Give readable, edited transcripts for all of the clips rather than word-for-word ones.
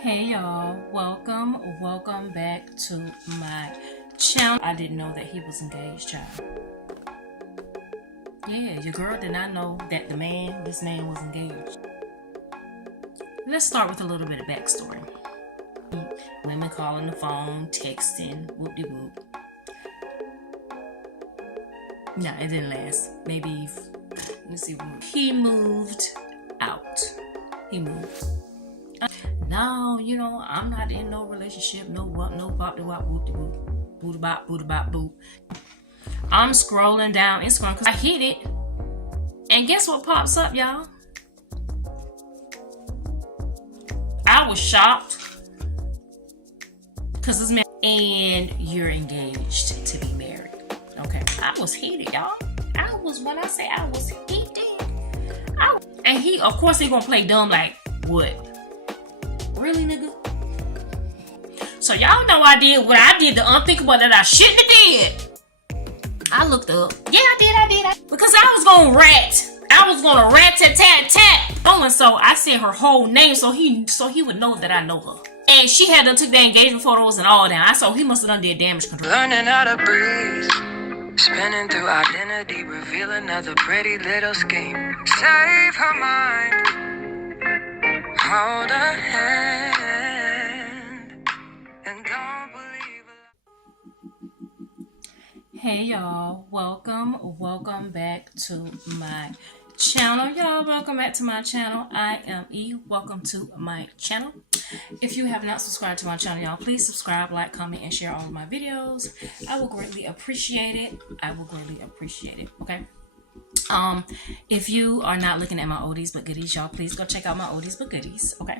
Hey y'all, welcome back to my channel. I didn't know that he was engaged, child. Yeah, your girl did not know that this man was engaged. Let's start with a little bit of backstory. Women calling the phone, texting, whoop-de-whoop. No, it didn't last. Maybe, let's see. He moved out. No, I'm not in no relationship, no bop-de-wop, whoop-de-whoop, booty-bop, boop. I'm scrolling down Instagram because I hit it. And guess what pops up, y'all? I was shocked. Because this man, and you're engaged to be married. Okay. I was heated, y'all. When I say I was heated. And he, of course, he gonna play dumb like, what? Really, nigga? So y'all know I did what I did, the unthinkable that I shouldn't have did. I looked up. Yeah, I did. Because I was gonna rat-tat-tat. Oh, and so I said her whole name so he would know that I know her. And she had done took the engagement photos and all that. So he must have done did damage control. Learning how to breathe. Spinning through identity, reveal another pretty little scheme. Save her mind. Hold her hand. And don't believe it. Hey y'all, welcome back to my channel. Y'all, welcome back to my channel. I am E. Welcome to my channel. If you have not subscribed to my channel, y'all, please subscribe, like, comment, and share all of my videos. I will greatly appreciate it. Okay. If you are not looking at my oldies but goodies, y'all, please go check out my oldies but goodies. Okay.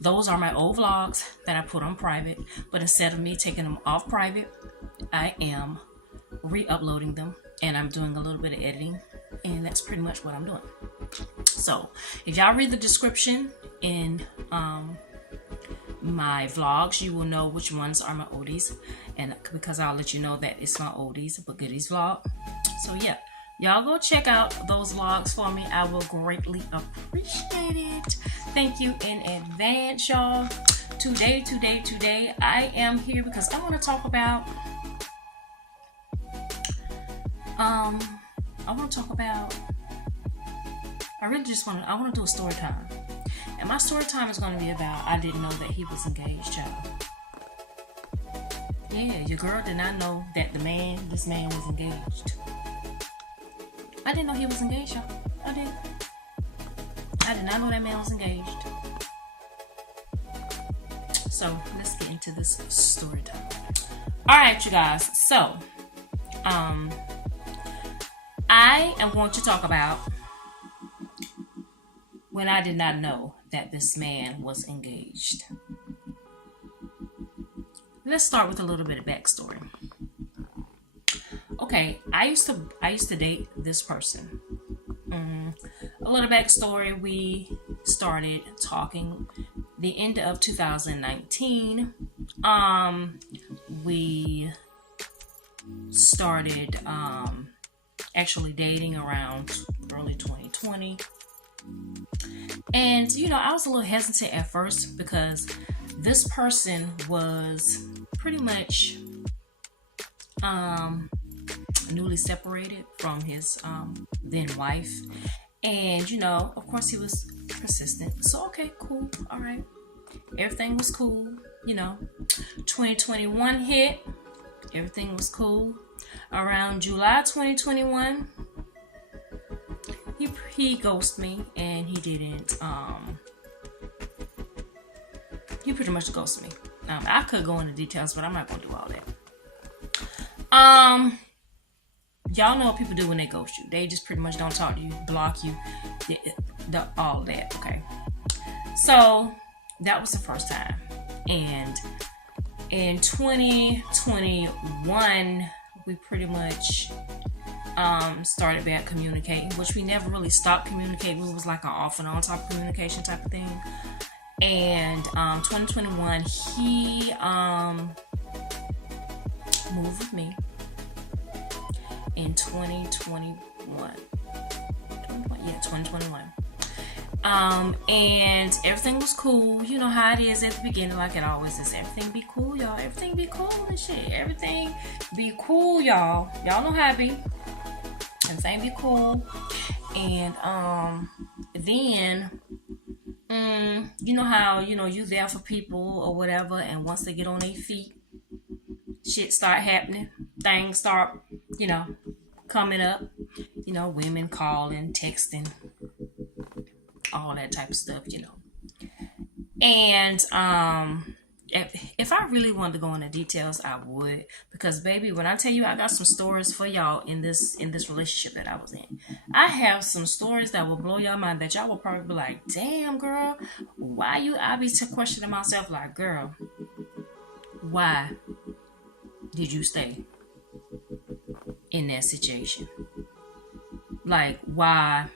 Those are my old vlogs that I put on private, but instead of me taking them off private, I am re-uploading them, and I'm doing a little bit of editing, and that's pretty much what I'm doing. So if y'all read the description in my vlogs, you will know which ones are my oldies, and because I'll let you know that it's my oldies but goodies vlog. So yeah, y'all go check out those vlogs for me. I will greatly appreciate it. Thank you in advance, y'all. Today I am here because I want to talk about I want to do a story time. And my story time is going to be about I didn't know that he was engaged, child. Yeah, your girl did not know that this man was engaged. I didn't know he was engaged, y'all. I did not know that man was engaged. So let's get into this story time. Alright, you guys. So I am going to talk about when I did not know that this man was engaged. Let's start with a little bit of backstory. Okay, I used to date this person. A little backstory: we started talking the end of 2019. We started actually dating around early 2020. And I was a little hesitant at first because this person was pretty much newly separated from his then wife, and of course he was persistent. So okay, cool, all right, everything was cool. 2021 hit, everything was cool. Around July 2021, he ghosted me, and he didn't he pretty much ghosted me. I could go into details, but I'm not gonna do all that. Y'all know what people do when they ghost you. They just pretty much don't talk to you, block you, all that. Okay, so that was the first time. And in 2021, we pretty much started back communicating, which we never really stopped communicating. It was like an off and on type of communication type of thing. And 2021, he moved with me. In 2021. And everything was cool. You know how it is at the beginning, like it always is. Everything be cool, y'all. Everything be cool and shit. Everything be cool, y'all. Y'all know how it be. Everything be cool. And then you know how, you know, you there for people or whatever, and once they get on their feet, shit start happening. Things start, you know, coming up. You know, women calling, texting, all that type of stuff, you know. And if I really wanted to go into details, I would, because baby, when I tell you I got some stories for y'all in this relationship that I was in, I have some stories that will blow your mind, that y'all will probably be like, damn girl, why you? I be questioning myself like, girl, why did you stay in that situation? Like, why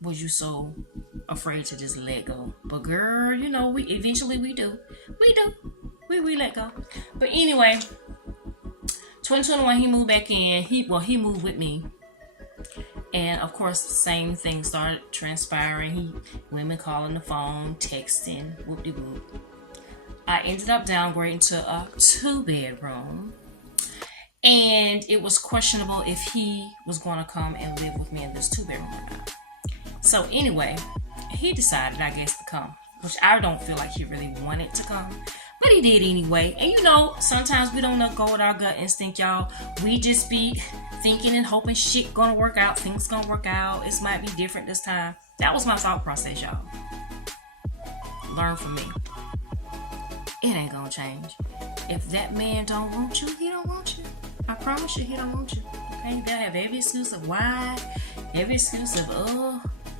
was you so afraid to just let go? But girl, you know, we eventually we do we let go. But anyway, 2021 he moved back in. He moved with me, and of course the same thing started transpiring. Women calling the phone, texting, whoop-de-whoop. I ended up downgrading to a 2-bedroom, and it was questionable if he was going to come and live with me in this 2-bedroom or not. So anyway, he decided, I guess, to come, which I don't feel like he really wanted to come, but he did anyway. And you know, sometimes we don't go with our gut instinct, y'all. We just be thinking and hoping shit gonna work out, things gonna work out, it might be different this time. That was my thought process, y'all. Learn from me. It ain't gonna change. If that man don't want you, he don't want you. I promise you, he don't want you. Okay, they'll have every excuse of why, every excuse of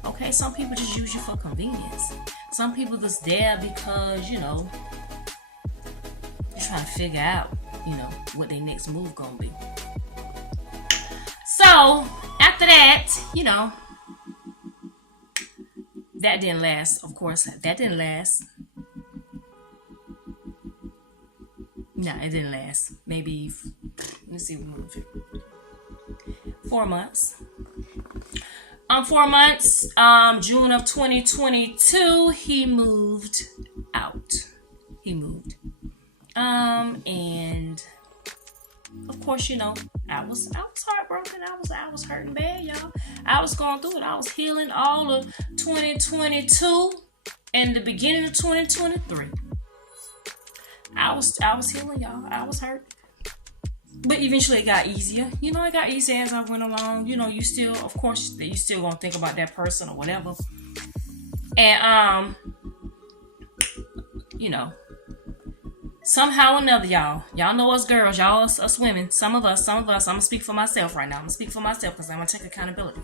okay, some people just use you for convenience. Some people just there because, you know, they're trying to figure out, you know, what their next move gonna be. So after that, you know, that didn't last. Of course, that didn't last. No, it didn't last. Maybe, let's see, 4 months. 4 months, June of 2022, he moved out. He moved. And of course, you know, I was heartbroken. I was hurting bad, y'all. I was going through it. I was healing all of 2022 and the beginning of 2023. I was healing, y'all. I was hurt. But eventually it got easier. You know, it got easier as I went along. You know, you still, of course, you still gonna think about that person or whatever. And, you know, somehow or another, y'all know us girls, y'all us women, some of us, I'm gonna speak for myself right now. I'm gonna speak for myself because I'm gonna take accountability.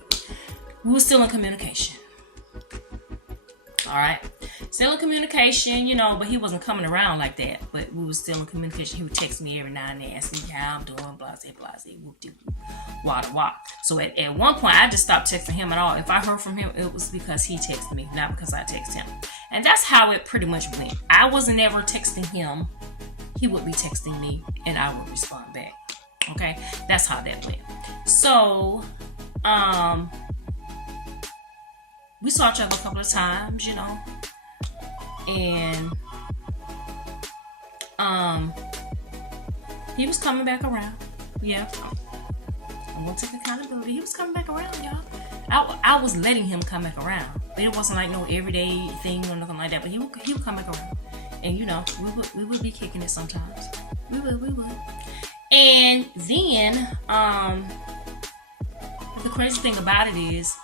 We were still in communication. All right, still in communication, you know, but he wasn't coming around like that. But we were still in communication. He would text me every now and then, ask me how I'm doing, blase, whoop-de-whoop, wah-da-wah. So at one point, I just stopped texting him at all. If I heard from him, it was because he texted me, not because I texted him. And that's how it pretty much went. I wasn't ever texting him. He would be texting me, and I would respond back. Okay, that's how that went. So, we saw each other a couple of times, you know, and he was coming back around. Yeah, I'm gonna take accountability. He was coming back around, y'all. I was letting him come back around, but it wasn't like no everyday thing or nothing like that. But he would come back around, and you know, we would be kicking it sometimes. We would. And then the crazy thing about it is,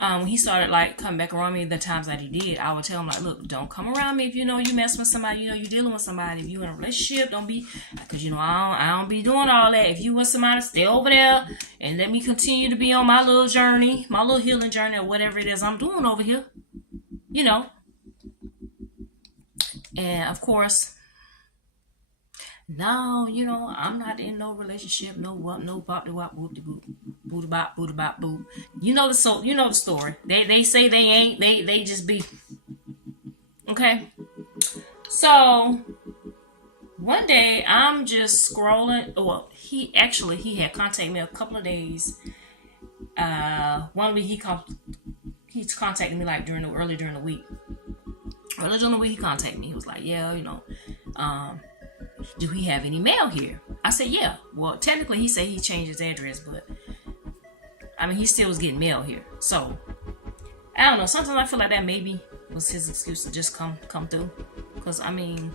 when he started like coming back around me, the times that he did, I would tell him like, look, don't come around me if you know you mess with somebody, you know you dealing with somebody. If you in a relationship, don't be, because you know I don't be doing all that. If you with somebody, stay over there and let me continue to be on my little journey, my little healing journey, or whatever it is I'm doing over here, you know. And of course, no, you know, I'm not in no relationship, no bop de wop whoop de boop, booty bop boop. You know the story. They say they ain't, they just be. Okay. So one day I'm just scrolling. Well, he had contacted me a couple of days One week he's contacted me like early during the week. Early during the week he contacted me. He was like, yeah, do he have any mail here? I said, yeah. Well, technically he said he changed his address, but I mean he still was getting mail here. So I don't know. Sometimes I feel like that maybe was his excuse to just come through. Because I mean,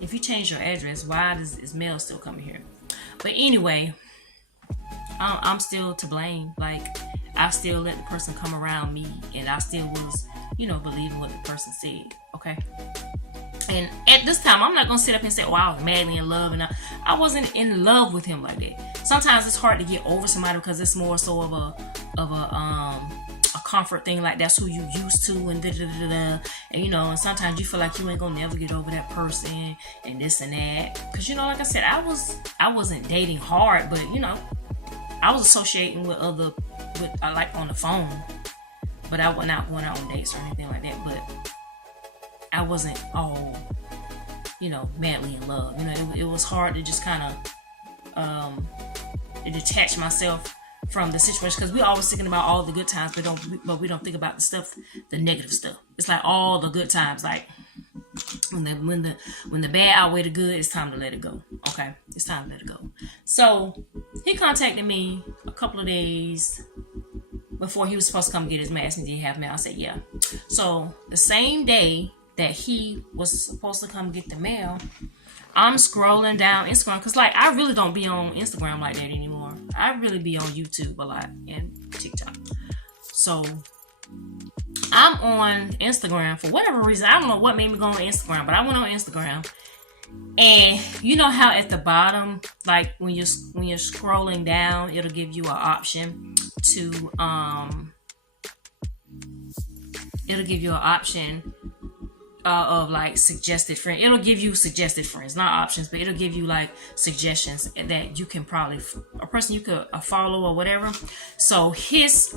if you change your address, why is mail still coming here? But anyway, I'm still to blame. Like, I still let the person come around me, and I still was, believing what the person said. Okay. And at this time, I'm not gonna sit up and say, "Oh, I was madly in love," and I wasn't in love with him like that. Sometimes it's hard to get over somebody because it's more so of a comfort thing, like that's who you used to, and and sometimes you feel like you ain't gonna never get over that person, and this and that. Because like I said, I wasn't dating hard, but I was associating with like on the phone, but I was not going out on dates or anything like that. But I wasn't all, madly in love. It was hard to just kind of detach myself from the situation, because we always thinking about all the good times, but we don't think about the negative stuff. It's like all the good times, like when the bad outweigh the good, it's time to let it go. Okay, it's time to let it go. So he contacted me a couple of days before he was supposed to come get his mask, and did he have mail? I said yeah. So the same day that he was supposed to come get the mail, I'm scrolling down Instagram, because like I really don't be on Instagram like that anymore. I really be on YouTube a lot and TikTok. So I'm on Instagram for whatever reason. I don't know what made me go on Instagram, but I went on Instagram, and you know how at the bottom, like when you're scrolling down, it'll give you an option to of like suggested friends. It'll give you suggested friends, not options, but it'll give you like suggestions that you can probably a person you could follow or whatever. So his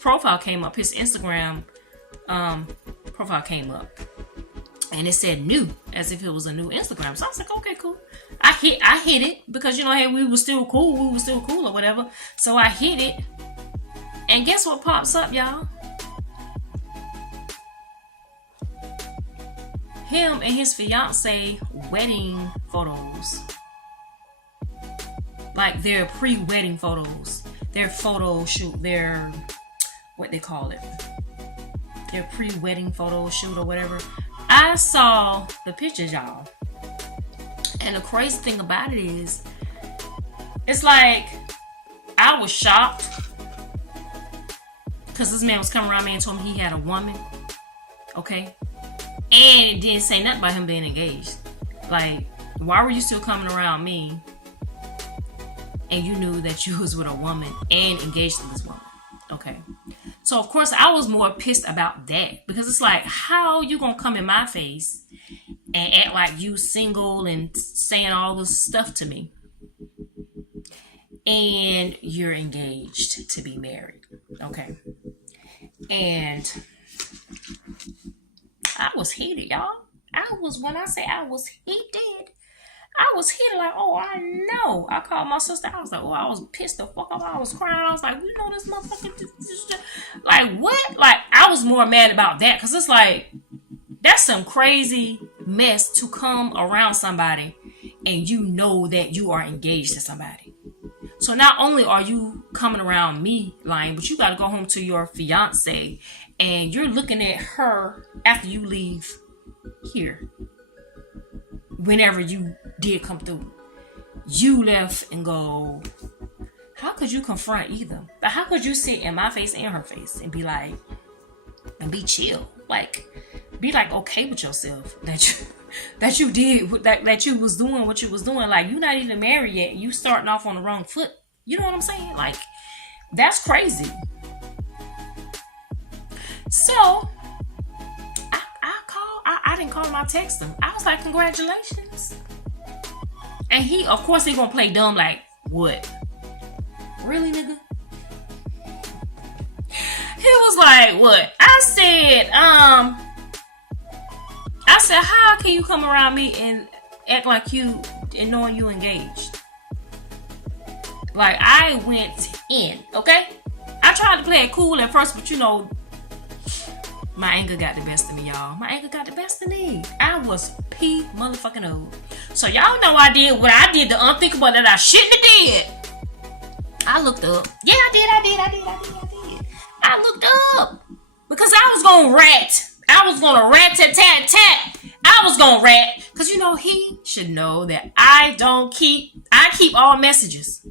profile came up, his Instagram profile came up, and it said new, as if it was a new Instagram. So I was like, okay, cool. I hit it because hey, we were still cool or whatever. So I hit it, and guess what pops up, y'all? Him and his fiance wedding photos. Like their pre-wedding photos. Their photo shoot. Their, what they call it. Their pre-wedding photo shoot or whatever. I saw the pictures, y'all. And the crazy thing about it is, it's like, I was shocked. Because this man was coming around me and told me he had a woman. Okay? And it didn't say nothing about him being engaged. Like, why were you still coming around me and you knew that you was with a woman and engaged to this woman? Okay. So, of course, I was more pissed about that. Because it's like, how you gonna come in my face and act like you single and saying all this stuff to me, and you're engaged to be married? Okay. And I was heated, y'all. When I say I was heated, I was heated like, oh, I know. I called my sister. I was like, oh, I was pissed the fuck off. I was crying. I was like, this motherfucker. Like, what? Like, I was more mad about that, because it's like, that's some crazy mess to come around somebody and you know that you are engaged to somebody. So not only are you coming around me lying, but you got to go home to your fiance and you're looking at her after you leave here. Whenever you did come through, you left and go, how could you confront either? But how could you sit in my face and her face and be like, and be chill? Like, be like okay with yourself that you did that you was doing what you was doing. Like, you're not even married yet. You starting off on the wrong foot. You know what I'm saying? Like, that's crazy. So I didn't call him. I texted him. I was like, congratulations. And he, of course, he gonna play dumb like, what? Really, nigga? He was like, what? I said, how can you come around me and act like you and knowing you engaged? Like, I went in, okay? I tried to play it cool at first, but you know, my anger got the best of me, y'all. My anger got the best of me. I was motherfucking old. So y'all know I did what I did, the unthinkable that I shouldn't have did. I looked up. Yeah, I did. I looked up. Because I was gonna rat. I was gonna rat-tat-tat-tat. I was gonna rat. Because you know, he should know that I keep all messages.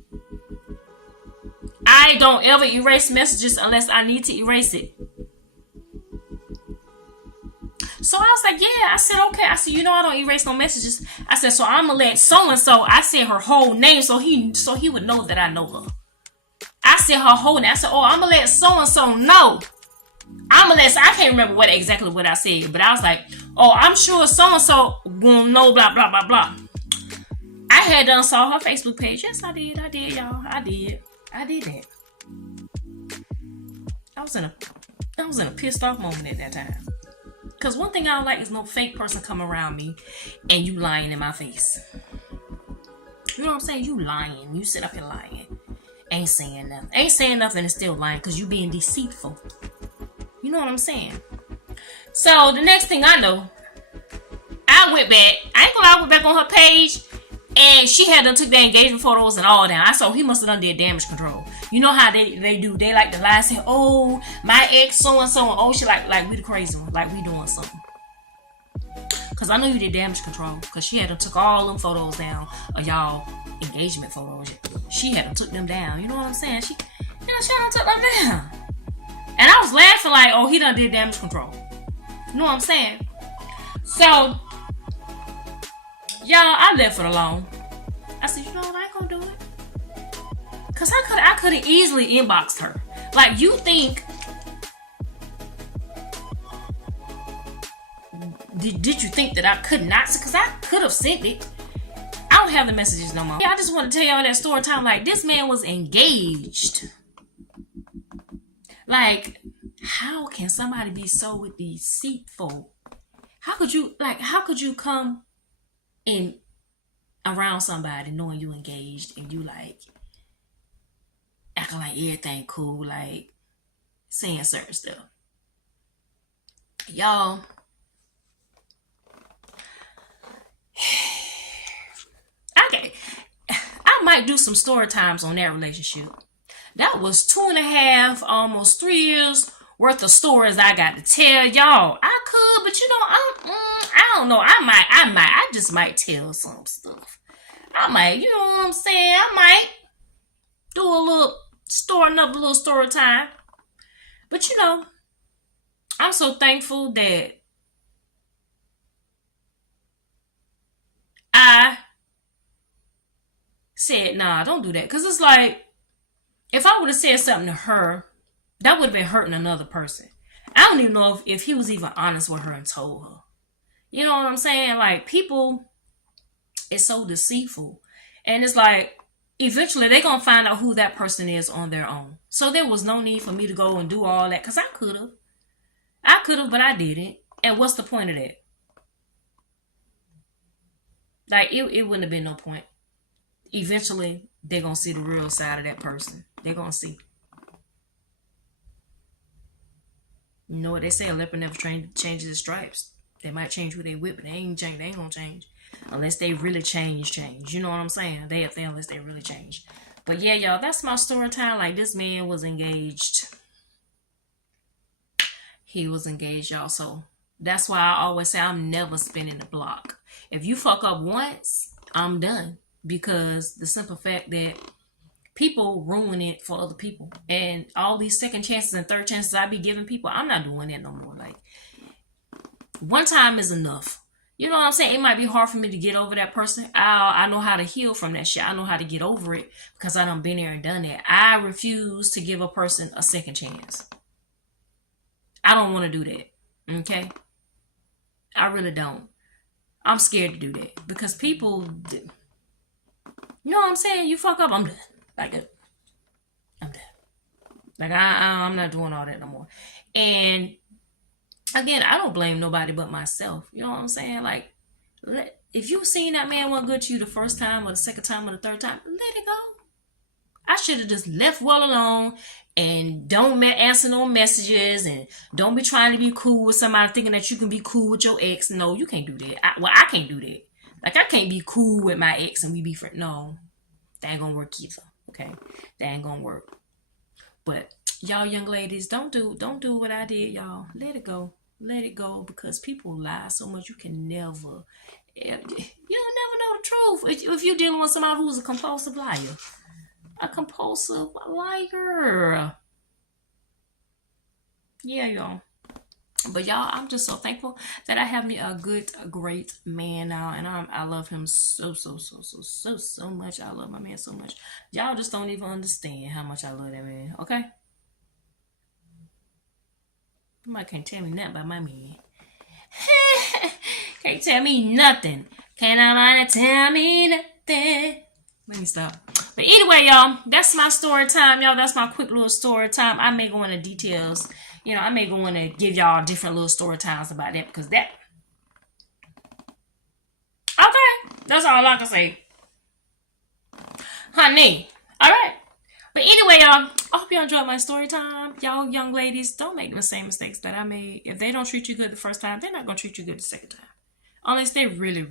I don't ever erase messages unless I need to erase it. So I was like, yeah. I said, okay. I said, you know, I don't erase no messages. I said, so I'm gonna let so-and-so. I said her whole name so he would know that I know her. I said her whole name. I said, oh, I'm gonna let so-and-so know. I can't remember exactly what I said, but I was like, oh, I'm sure so-and-so will know blah, blah, blah, blah. I had done saw her Facebook page. Yes, I did, y'all. I did that. I was in a pissed off moment at that time. Because one thing I don't like is no fake person come around me and you lying in my face. You know what I'm saying? You lying. You sit up here lying. Ain't saying nothing and still lying because you being deceitful. You know what I'm saying? So the next thing I know, I went back. I went back on her page and she had done took their engagement photos and all that. I saw he must have done their damage control. You know how they do. They like to lie and say, oh, my ex so-and-so and oh, she like we the crazy one. Like we doing something. Because I know you did damage control. Because she had to took all them photos down of y'all engagement photos. She had to took them down. You know what I'm saying? She had to took them down. And I was laughing like, oh, he done did damage control. You know what I'm saying? So, y'all, I left it alone. I said, you know what? I ain't gonna do it. Because I could have easily inboxed her. Like, you think... Did you think that I could not? Because I could have sent it. I don't have the messages no more. I just want to tell y'all that story time. Like, this man was engaged. Like, how can somebody be so deceitful? How could you come in around somebody knowing you engaged and you like acting like everything cool, like saying certain stuff? Y'all, I might do some story times on that relationship. That was 2.5, almost 3 years worth of stories I got to tell y'all. I could, but you know, I don't know. I just might tell some stuff. I might, you know what I'm saying? I might do another little story time. But you know, I'm so thankful that I said, nah, don't do that. Because it's like, if I would have said something to her, that would have been hurting another person. I don't even know if he was even honest with her and told her. You know what I'm saying? Like, people is so deceitful. And it's like, eventually they're going to find out who that person is on their own. So there was no need for me to go and do all that. Because I could have, but I didn't. And what's the point of that? Like, it wouldn't have been no point. Eventually, they're going to see the real side of that person. They're going to see. You know what they say? A leopard never changes its stripes. They might change who they with, but they ain't going to change. Unless they really change. You know what I'm saying? They up there unless they really change. But yeah, y'all, that's my story time. Like, this man was engaged. He was engaged, y'all. So that's why I always say I'm never spinning the block. If you fuck up once, I'm done. Because the simple fact that people ruin it for other people. And all these second chances and third chances I be giving people, I'm not doing that no more. Like, one time is enough. You know what I'm saying? It might be hard for me to get over that person. I know how to heal from that shit. I know how to get over it because I done been there and done that. I refuse to give a person a second chance. I don't want to do that. Okay? I really don't. I'm scared to do that because people... You know what I'm saying? You fuck up, I'm done. Like, I'm done. Like, I'm not doing all that no more. And, again, I don't blame nobody but myself. You know what I'm saying? Like, if you've seen that man wasn't good to you the first time or the second time or the third time, let it go. I should have just left well alone and don't answer no messages and don't be trying to be cool with somebody thinking that you can be cool with your ex. No, you can't do that. I can't do that. Like, I can't be cool with my ex and we be friends. No, that ain't gonna work either. Okay, that ain't gonna work. But y'all young ladies, don't do what I did, y'all. Let it go. Let it go, because people lie so much. You'll never know the truth if you're dealing with somebody who's a compulsive liar. A compulsive liar. Yeah, y'all. But y'all, I'm just so thankful that I have me a great man now, and I love him so much. I love my man so much. Y'all just don't even understand how much I love that man. Okay, somebody can't tell me nothing about my man. Can't tell me nothing. Can't nobody tell me nothing. Let me stop. But anyway, y'all, that's my story time, y'all. That's my quick little story time. I may go into details. I may go in and give y'all different little story times about that, because that. Okay, that's all I can say, honey. All right. But anyway, y'all, I hope y'all enjoyed my story time. Y'all young ladies, don't make the same mistakes that I made. If they don't treat you good the first time, they're not going to treat you good the second time. Unless they really,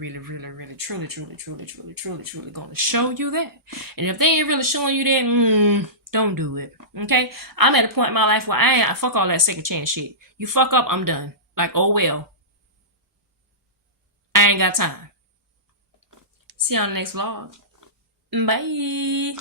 truly going to show you that. And if they ain't really showing you that, don't do it. Okay? I'm at a point in my life where I fuck all that second chance shit. You fuck up, I'm done. Like, oh well. I ain't got time. See you on the next vlog. Bye.